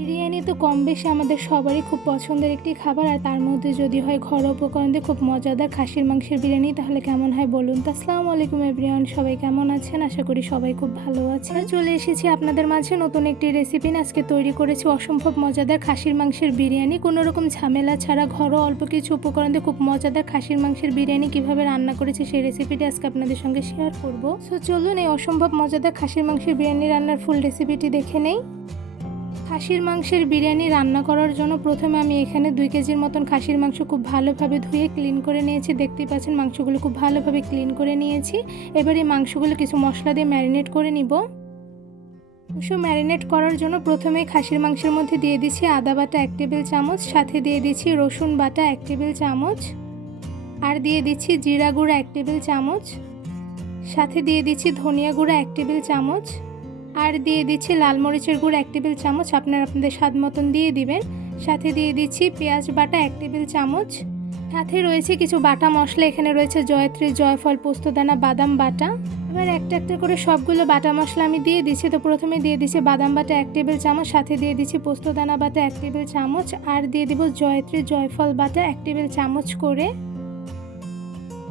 বিরিয়ানি তো কম বেশি আমাদের সবারই খুব পছন্দের একটি খাবার, আর তার মধ্যে যদি হয় ঘরোয়া উপকরণ দিয়ে খুব মজাদার খাসির মাংসের বিরিয়ানি, তাহলে কেমন হয় বলুন তো। আসসালামু আলাইকুম এভরিওয়ান, সবাই কেমন আছেন? আশা করি সবাই খুব ভালো আছেন। চলে এসেছি আপনাদের মাঝে নতুন একটি রেসিপি নিয়ে। আজকে তৈরি করেছি অসম্ভব মজাদার খাসির মাংসের বিরিয়ানি। কোনো রকম ঝামেলা ছাড়া ঘরোয়া অল্প কিছু উপকরণ দিয়ে খুব মজাদার খাসির মাংসের বিরিয়ানি কিভাবে রান্না করেছি সেই রেসিপিটি আজকে আপনাদের সঙ্গে শেয়ার করব। সো চলুন এই অসম্ভব মজাদার খাসির মাংসের বিরিয়ানি রান্নার ফুল রেসিপিটি দেখে নেই। খাসির মাংসের বিরিয়ানি রান্না করার জন্য প্রথমে আমি এখানে 2 কেজির মতন খাসির মাংস খুব ভালোভাবে ধুয়ে ক্লিন করে নিয়েছি। দেখতেই পাচ্ছেন মাংসগুলো খুব ভালোভাবে ক্লিন করে নিয়েছি। এবার এই মাংসগুলো কিছু মশলা দিয়ে ম্যারিনেট করে নিব। মাংস ম্যারিনেট করার জন্য প্রথমে খাসির মাংসের মধ্যে দিয়ে দিচ্ছি আদা বাটা 1 টেবিল চামচ, সাথে দিয়ে দিচ্ছি রসুন বাটা 1 টেবিল চামচ, আর দিয়ে দিচ্ছি জিরা গুঁড়া 1 টেবিল চামচ, সাথে দিয়ে দিচ্ছি ধনিয়া গুঁড়া 1 টেবিল চামচ, আর দিয়ে দিচ্ছি লাল মরিচের গুঁড়ো 1 টেবিল চামচ, আপনাদের স্বাদ মতন দিয়ে দিবেন। সাথে দিয়ে দিচ্ছি পেঁয়াজ বাটা 1 টেবিল চামচ, সাথে রয়েছে কিছু বাটা মশলা। এখানে রয়েছে জয়ত্রী, জয়ফল, পোস্তদানা, বাদাম বাটা। এবার একটা একটা করে সবগুলো বাটা মশলা আমি দিয়ে দিচ্ছি। তো প্রথমে দিয়ে দিচ্ছি বাদাম বাটা 1 টেবিল চামচ, সাথে দিয়ে দিচ্ছি পোস্তদানা বাটা 1 টেবিল চামচ, আর দিয়ে দিব জয়ত্রী, জয়ফল বাটা 1 টেবিল চামচ করে।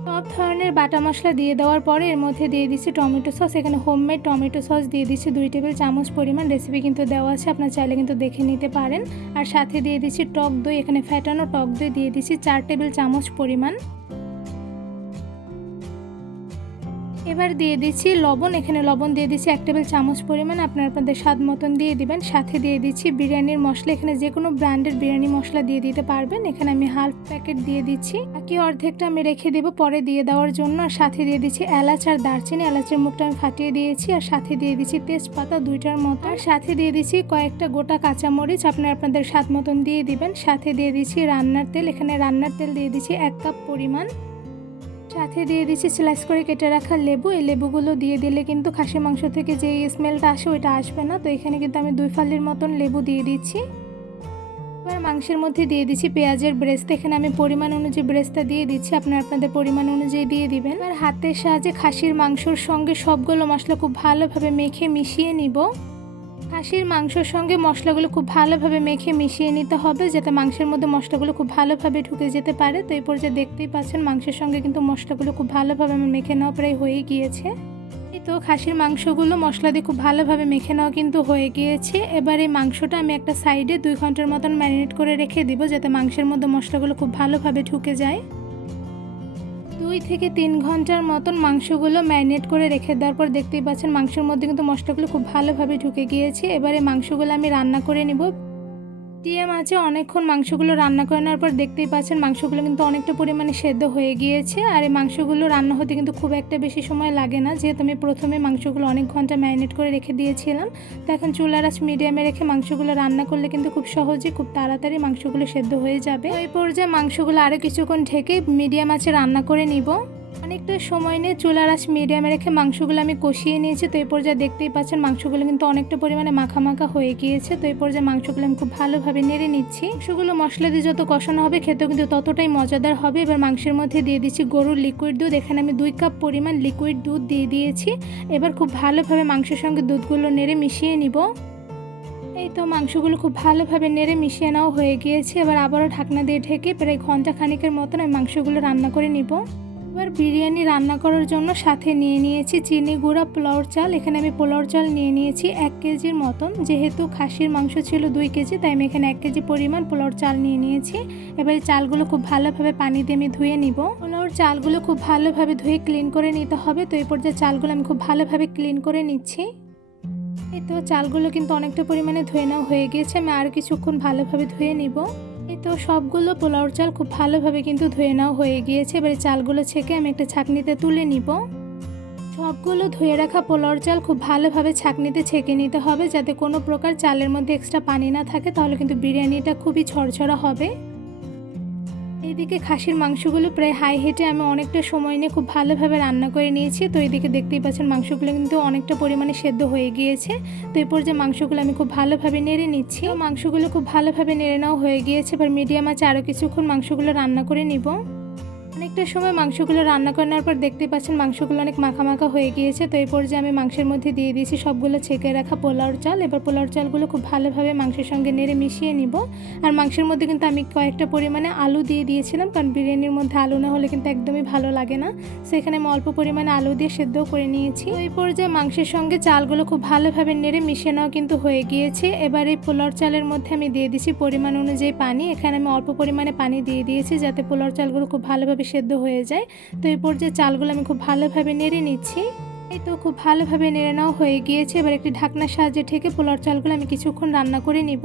সব ধরনের বাটা মশলা দিয়ে দেওয়ার পরে এর মধ্যে দিয়ে দিচ্ছি টমেটো সস। এখানে হোমমেড টমেটো সস দিয়ে দিচ্ছি 2 টেবিল চামচ পরিমাণ। রেসিপি কিন্তু দেওয়া আছে, আপনার চাইলে কিন্তু দেখে নিতে পারেন। আর সাথে দিয়ে দিচ্ছি টক দই। এখানে ফ্যাটানো টক দই দিয়ে দিচ্ছি 4 টেবিল চামচ পরিমাণ। এবার দিয়ে দিচ্ছি লবণ। এখানে লবণ দিয়ে দিচ্ছি 1 টেবিল চামচ পরিমাণ, আপনাদের স্বাদ মতন দিয়ে দিবেন। সাথে দিয়ে দিচ্ছি বিরিয়ানির মশলা। এখানে যে কোনো ব্র্যান্ডের বিরিয়ানি মশলা দিয়ে দিতে পারবেন। এখানে আমি হাফ প্যাকেট দিয়ে দিচ্ছি, বাকি অর্ধেকটা আমি রেখে দেবো পরে দিয়ে দেওয়ার জন্য। আর সাথে দিয়ে দিচ্ছি এলাচ আর দারচিনি। এলাচের মুখটা আমি ফাটিয়ে দিয়েছি। আর সাথে দিয়ে দিচ্ছি তেজপাতা 2টার মতো, আর সাথে দিয়ে দিচ্ছি কয়েকটা গোটা কাঁচামরিচ, আপনাদের স্বাদ মতন দিয়ে দিবেন। সাথে দিয়ে দিচ্ছি রান্নার তেল। এখানে রান্নার তেল দিয়ে দিচ্ছি 1 কাপ পরিমাণ। সাথে দিয়ে দিচ্ছি স্লাইস করে কেটে রাখা লেবু। এই লেবুগুলো দিয়ে দিলে কিন্তু খাসি মাংস থেকে যে স্মেলটা আসে ওইটা আসবে না। তো এখানে কিন্তু আমি 2 ফালির মতন লেবু দিয়ে দিচ্ছি। এবার মাংসের মধ্যে দিয়ে দিচ্ছি পেঁয়াজের ব্রেস্ট। এখানে আমি পরিমাণ অনুযায়ী ব্রেস্টটা দিয়ে দিচ্ছি, আপনাদের পরিমাণ অনুযায়ী দিয়ে দিবেন। এবার হাতের সাহায্যে খাসির মাংসর সঙ্গে সবগুলো মশলা খুব ভালোভাবে মেখে মিশিয়ে নিব। খাসির মাংসর সঙ্গে মশলাগুলো খুব ভালোভাবে মেখে মিশিয়ে নিতে হবে, যাতে মাংসের মধ্যে মশলাগুলো খুব ভালোভাবে ঢুকে যেতে পারে। তো এই পর্যায়ে দেখতেই পাচ্ছেন মাংসের সঙ্গে কিন্তু মশলাগুলো খুব ভালোভাবে আমার মেখে নেওয়া প্রায় হয়ে গিয়েছে। এই তো খাসির মাংসগুলো মশলা দিয়ে খুব ভালোভাবে মেখে নেওয়া কিন্তু হয়ে গিয়েছে। এবার এই মাংসটা আমি একটা সাইডে 2 ঘন্টার মতন ম্যারিনেট করে রেখে দিব, যাতে মাংসের মধ্যে মশলাগুলো খুব ভালোভাবে ঢুকে যায়। 2 থেকে 3 ঘন্টার মতন মাংসগুলো ম্যারিনেট করে রেখে দেওয়ার পর দেখতেই পাচ্ছেন মাংসের মধ্যে কিন্তু মশলাগুলো খুব ভালোভাবে ঢুকে গিয়েছে। এবারে মাংসগুলো আমি রান্না করে নিব। মিডিয়াম আছে অনেকক্ষণ মাংসগুলো রান্না করে নেওয়ার পর দেখতেই পাচ্ছেন মাংসগুলো কিন্তু অনেকটা পরিমাণে সেদ্ধ হয়ে গিয়েছে। আর এই মাংসগুলো রান্না হতে কিন্তু খুব একটা বেশি সময় লাগে না, যেহেতু আমি প্রথমে মাংসগুলো অনেক ঘন্টা ম্যারিনেট করে রেখে দিয়েছিলাম। তো এখন চুলার আঁচ মিডিয়ামে রেখে মাংসগুলো রান্না করলে কিন্তু খুব সহজে খুব তাড়াতাড়ি মাংসগুলো সেদ্ধ হয়ে যাবে। এই পর্যায়ে মাংসগুলো আরও কিছুক্ষণ ঢেকে মিডিয়াম আঁচে রান্না করে নিব। অনেকটা সময় নিয়ে চুলার আঁচ মিডিয়ামে রেখে মাংসগুলো আমি কষিয়ে নিয়েছি। তো এই পর্যায়ে দেখতেই পাচ্ছেন মাংসগুলো কিন্তু অনেকটা পরিমাণে মাখা মাখা হয়ে গিয়েছে। তো এই পর্যায়ে মাংসগুলো আমি খুব ভালোভাবে নেড়ে নিচ্ছি। মাংসগুলো মশলা দিয়ে যত কষানো হবে খেতেও কিন্তু ততটাই মজাদার হবে। এবার মাংসের মধ্যে দিয়ে দিচ্ছি গরুর লিকুইড দুধ। এখানে আমি 2 কাপ পরিমাণ লিকুইড দুধ দিয়ে দিয়েছি। এবার খুব ভালোভাবে মাংসের সঙ্গে দুধগুলো নেড়ে মিশিয়ে নিব। এই তো মাংসগুলো খুব ভালোভাবে নেড়ে মিশিয়ে নেওয়া হয়ে গিয়েছে। এবার আবারও ঢাকনা দিয়ে ঢেকে প্রায় ঘন্টা খানিকের মতন আমি মাংসগুলো রান্না করে নিব। এবার বিরিয়ানি রান্না করার জন্য সাথে নিয়ে নিয়েছি চিনি গুঁড়া, পোলাওর চাল। এখানে আমি পোলাওর চাল নিয়ে নিয়েছি 1 কেজির মতন। যেহেতু খাসির মাংস ছিল 2 কেজি, তাই আমি এখানে 1 কেজি পরিমাণ পোলাওর চাল নিয়ে নিয়েছি। এবার এই চালগুলো খুব ভালোভাবে পানি দিয়ে আমি ধুয়ে নিব। পোলাওর চালগুলো খুব ভালোভাবে ধুয়ে ক্লিন করে নিতে হবে। তো এই পর্যায়ে চালগুলো আমি খুব ভালোভাবে ক্লিন করে নিচ্ছি। এই তো চালগুলো কিন্তু অনেকটা পরিমাণে ধুয়ে নেওয়া হয়ে গিয়েছে। আমি আর কিছুক্ষণ ভালোভাবে ধুয়ে নিব। এই তো সবগুলো পোলাওর চাল খুব ভালোভাবে কিন্তু ধুয়ে নেওয়া হয়ে গিয়েছে। এবারে চালগুলো ছেঁকে আমি একটা ছাঁকনিতে তুলে নিব। সবগুলো ধুয়ে রাখা পোলাওর চাল খুব ভালোভাবে ছাঁকনিতে ছেঁকে নিতে হবে, যাতে কোনো প্রকার চালের মধ্যে এক্সট্রা পানি না থাকে, তাহলে কিন্তু বিরিয়ানিটা খুবই ঝরঝরা হবে। এইদিকে খাসির মাংসগুলো প্রায় হাই হিটে আমি অনেকটা সময় নিয়ে খুব ভালোভাবে রান্না করে নিয়েছি। তো এইদিকে দেখতেই পাচ্ছেন মাংসগুলো কিন্তু অনেকটা পরিমাণে সেদ্ধ হয়ে গিয়েছে। তো এই পর্যায়ে মাংসগুলো আমি খুব ভালোভাবে নেড়ে নিচ্ছি। মাংসগুলো খুব ভালোভাবে নেড়ে নেওয়া হয়ে গিয়েছে। এবার মিডিয়াম আঁচে আরও কিছুক্ষণ মাংসগুলো রান্না করে নিব। অনেকটা একটা সময় মাংসগুলো রান্না করে নেওয়ার পর দেখতে পাচ্ছেন মাংসগুলো অনেক মাখা মাখা হয়ে গিয়েছে। তো এই পর্যায়ে আমি মাংসের মধ্যে দিয়ে দিয়েছি সবগুলো ছেঁকে রাখা পোলাওর চাল। এবার পোলাওর চালগুলো খুব ভালোভাবে মাংসের সঙ্গে নেড়ে মিশিয়ে নিব। আর মাংসের মধ্যে কিন্তু আমি কয়েকটা পরিমাণে আলু দিয়ে দিয়েছিলাম, কারণ বিরিয়ানির মধ্যে আলু না হলে কিন্তু একদমই ভালো লাগে না। সেখানে আমি অল্প পরিমাণে আলু দিয়ে সেদ্ধও করে নিয়েছি। তো এই পর্যায়ে মাংসের সঙ্গে চালগুলো খুব ভালোভাবে নেড়ে মিশিয়ে নেওয়া কিন্তু হয়ে গিয়েছে। এবার এই পোলাওর চালের মধ্যে আমি দিয়ে দিচ্ছি পরিমাণ অনুযায়ী পানি। এখানে আমি অল্প পরিমাণে পানি দিয়ে দিয়েছি যাতে পোলাওর চালগুলো খুব ভালোভাবে সেদ্ধ হয়ে যায়। তো এই পর্যায়ে চালগুলো আমি খুব ভালোভাবে নেড়ে নিচ্ছি। এই তো খুব ভালোভাবে নেড়ে নেওয়া হয়ে গিয়েছে। এবার একটি ঢাকনার সাহায্যে ঢেকে পোলাওর চালগুলো আমি কিছুক্ষণ রান্না করে নিব।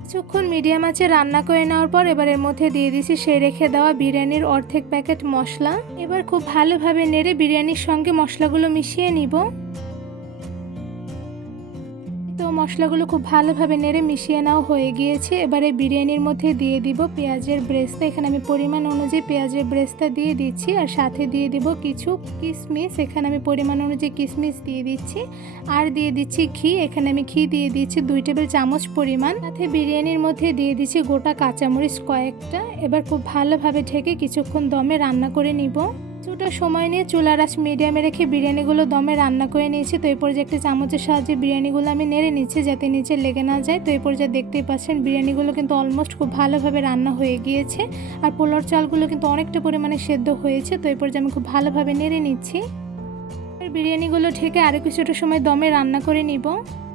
কিছুক্ষণ মিডিয়াম আঁচে রান্না করে নেওয়ার পর এবার এর মধ্যে দিয়ে দিয়েছি সেই রেখে দেওয়া বিরিয়ানির অর্ধেক প্যাকেট মশলা। এবার খুব ভালোভাবে নেড়ে বিরিয়ানির সঙ্গে মশলাগুলো মিশিয়ে নিব। তো মশলাগুলো খুব ভালোভাবে নেড়ে মিশিয়ে নেওয়া হয়ে গিয়েছে। এবারে বিরিয়ানির মধ্যে দিয়ে দিব পেঁয়াজের ব্রেস্তা। এখানে আমি পরিমাণ অনুযায়ী পেঁয়াজের ব্রেস্তা দিয়ে দিচ্ছি, আর সাথে দিয়ে দিব কিছু কিশমিশ। এখানে আমি পরিমাণ অনুযায়ী কিশমিশ দিয়ে দিচ্ছি, আর দিয়ে দিচ্ছি ঘি। এখানে আমি ঘি দিয়ে দিচ্ছি 2 টেবিল চামচ পরিমাণ। সাথে বিরিয়ানির মধ্যে দিয়ে দিচ্ছি গোটা কাঁচামরিচ কয়েকটা। এবার খুব ভালোভাবে ঢেকে কিছুক্ষণ দমে রান্না করে নিব। কিছুটা সময় নিয়ে চুলার আঁচ মিডিয়ামে রেখে বিরিয়ানিগুলো দমে রান্না করে নিয়েছি। তো এই পর্যায়ে একটা চামচের সাহায্যে বিরিয়ানিগুলো আমি নেড়ে নিচ্ছি যাতে নিচে লেগে না যায়। তো এই পর্যায়ে দেখতেই পাচ্ছেন বিরিয়ানিগুলো কিন্তু অলমোস্ট খুব ভালোভাবে রান্না হয়ে গিয়েছে, আর পোলাওর চালগুলো কিন্তু অনেকটা পরিমাণে সেদ্ধ হয়েছে। তো এই পর্যায়ে আমি খুব ভালোভাবে নেড়ে নিচ্ছি। বিরিয়ানিগুলো ঢেকে আরও কিছুটা সময় দমে রান্না করে নিব।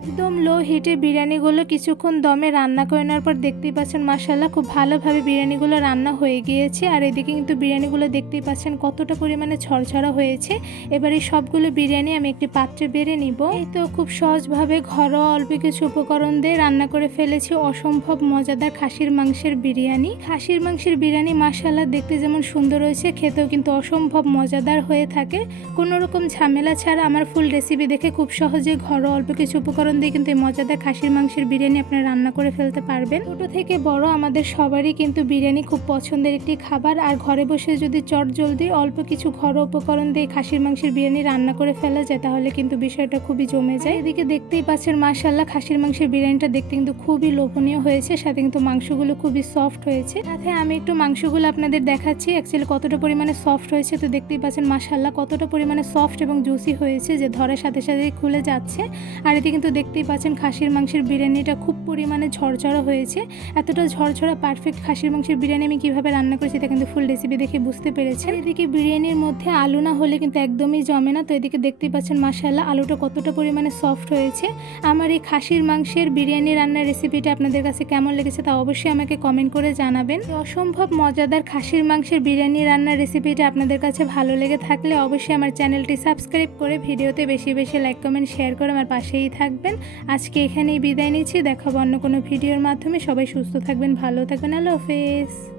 একদম লো হিটে বিরিয়ানিগুলো কিছুক্ষণ দমে রান্না করে নেওয়ার পর দেখতেই পাচ্ছেন মাশাআল্লাহ খুব ভালোভাবে বিরিয়ানিগুলো রান্না হয়ে গিয়েছে। আর এদিকে কিন্তু বিরিয়ানিগুলো দেখতেই পাচ্ছেন কতটা পরিমাণে ঝরঝরা হয়েছে। এবার এই সবগুলো বিরিয়ানি আমি একটি পাত্রে বেড়ে নিব। এই তো খুব সহজভাবে ঘরোয়া অল্প কিছু উপকরণ দিয়ে রান্না করে ফেলেছি অসম্ভব মজাদার খাসির মাংসের বিরিয়ানি। খাসির মাংসের বিরিয়ানি মাশাআল্লাহ দেখতে যেমন সুন্দর হয়েছে, খেতেও কিন্তু অসম্ভব মজাদার হয়ে থাকে। কোনো রকম ঝামেলা ছাড়া আমার ফুল রেসিপি দেখে খুব সহজে ঘরোয়া অল্প কিছু উপকরণ দিয়ে কিন্তু এই মজাদার খাসির মাংসের বিরিয়ানি আপনারা রান্না করে ফেলতে পারবেন। ছোট থেকে বড় আমাদের সবারই কিন্তু বিরিয়ানি খুব পছন্দের একটি খাবার। আর ঘরে বসে যদি চটজলদি অল্প কিছু ঘরোয়া উপকরণ দিয়ে খাসির মাংসের বিরিয়ানি রান্না করে ফেলা যায় তাহলে কিন্তু বিষয়টা খুবই জমে যায়। এদিকে দেখতেই পাচ্ছেন মাশাআল্লাহ খাসির মাংসের বিরিয়ানিটা দেখতে কিন্তু খুবই লোভনীয় হয়েছে, সাথে কিন্তু মাংসগুলো খুবই সফট হয়েছে। সাথে আমি একটু মাংসগুলো আপনাদের দেখাচ্ছি অ্যাকচুয়ালি কতটা পরিমাণে সফট হয়েছে। তো দেখতেই পাচ্ছেন মাশাআল্লাহ কতটা পরিমাণে সফট এবং জুসি হয়েছে যে ধরার সাথে সাথে খুলে যাচ্ছে। আর এতে কিন্তু দেখতেই পাচ্ছেন খাসির মাংসের বিরিয়ানিটা খুব পরিমাণে ঝরঝরা হয়েছে। এতটা ঝরঝরা পারফেক্ট খাসির মাংসের বিরিয়ানি আমি কিভাবে রান্না করেছি তা কিন্তু ফুল রেসিপি দেখে বুঝতে পেরেছেন। এদিকে বিরিয়ানির মধ্যে আলু না হলে কিন্তু একদমই জমে না। তো এদিকে দেখতেই পাচ্ছেন মাশাআল্লাহ আলুটা কতটা পরিমাণে সফট হয়েছে। আমার এই খাসির মাংসের বিরিয়ানি রান্নার রেসিপিটা আপনাদের কাছে কেমন লেগেছে তা অবশ্যই আমাকে কমেন্ট করে জানাবেন। অসম্ভব মজাদার খাসির মাংসের বিরিয়ানি রান্নার রেসিপিটা আপনাদের কাছে ভালো লেগে থাকলে অবশ্যই আমার চ্যানেলটি সাবস্ক্রাইব করে ভিডিওতে বেশি বেশি লাইক কমেন্ট শেয়ার করে আমার পাশেই থাকবেন। আজকে এখানেই বিদায় নিচ্ছি, দেখাবো অন্য কোনো ভিডিওর মাধ্যমে। সবাই সুস্থ থাকবেন, ভালো থাকবেন, আল্লাহ হাফেজ।